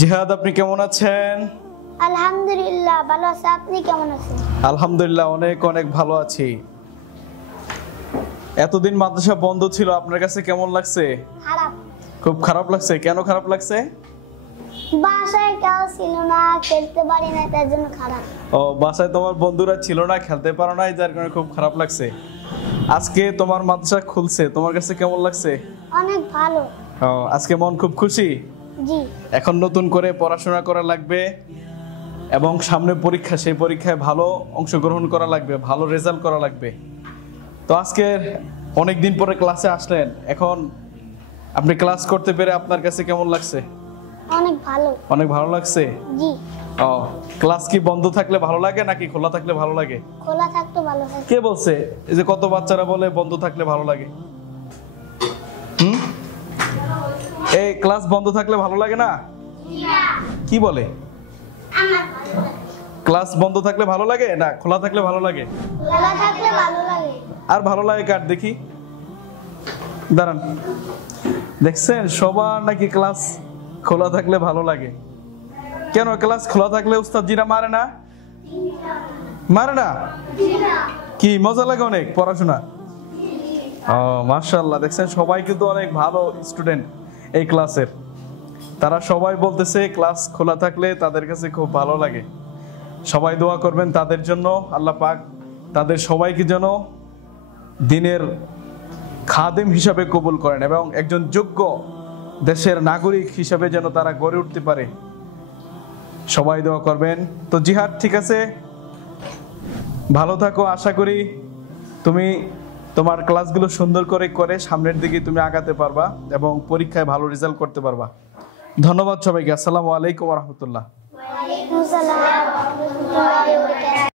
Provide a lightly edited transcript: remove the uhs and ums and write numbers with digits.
জিহাদ, আপনি কেমন আছেন? আলহামদুলিল্লাহ ভালো আছি। আপনি কেমন আছেন? আলহামদুলিল্লাহ অনেক অনেক ভালো আছি। এতদিন মাদ্রাসা বন্ধ ছিল, আপনার কাছে কেমন লাগছে? খারাপ। খুব খারাপ লাগছে। কেন খারাপ লাগছে? বাসায় কেউ ছিল না, খেলতে পারি না, তার জন্য খারাপ। ও, বাসায় তোমার বন্ধুরা ছিল না, খেলতে পারো না, যার কারণে খুব খারাপ লাগছে। আজকে তোমার মাদ্রাসা খুলছে, তোমার কাছে কেমন লাগছে? অনেক ভালো। ও, আজকে মন খুব খুশি। জি। এখন নতুন করে পড়াশোনা করা লাগবে এবং সামনে পরীক্ষা, সেই পরীক্ষায় ভালো অংশগ্রহণ করা লাগবে, ভালো রেজাল্ট করা লাগবে। তো আজকে অনেকদিন পরে ক্লাসে আসলেন, এখন আপনি ক্লাস করতে পেরে আপনার কাছে কেমন লাগছে? অনেক ভালো। অনেক ভালো লাগছে। জি। ও, ক্লাস কি বন্ধ থাকলে ভালো লাগে নাকি খোলা থাকলে ভালো লাগে? খোলা থাকতো ভালো থাকে। কে বলছে? এই যে কত বাচ্চারা বলে বন্ধ থাকলে ভালো লাগে। এই ক্লাস বন্ধ থাকলে ভালো লাগে না? কি বলে? ক্লাস বন্ধ থাকলে ভালো লাগে না খোলা থাকলে ভালো লাগে? খোলা থাকলে ভালো লাগে। আর ভালো লাগে কার দেখি? দাঁড়ান, দেখছেন সবার নাকি ক্লাস খোলা থাকলে ভালো লাগে। কেন, ক্লাস খোলা থাকলে উস্তাদ জিরা মারে না? মারে না? কি মজা লাগে অনেক পড়াশোনা? ও মাশাআল্লাহ, দেখছেন সবাই কিন্তু অনেক ভালো স্টুডেন্ট এই ক্লাসের। তারা সবাই বলতেছে ক্লাস খোলা থাকলে তাদের কাছে খুব ভালো লাগে। সবাই দোয়া করবেন তাদের জন্য, আল্লাহ পাক তাদের সবাইকে যেন দিনের খাদেম হিসাবে কবুল করেন এবং একজন যোগ্য দেশের নাগরিক হিসাবে যেন তারা গড়ে উঠতে পারে। সবাই দোয়া করবেন। তো জিহাদ, ঠিক আছে, ভালো থাকো। আশা করি তুমি তোমার ক্লাসগুলো সুন্দর করে সামনের দিকে তুমি আগাতে পারবা এবং পরীক্ষায় ভালো রেজাল্ট করতে পারবা। ধন্যবাদ সবাইকে। আসসালামু আলাইকুম ওয়া রাহমাতুল্লাহ। ওয়া আলাইকুম আসসালাম।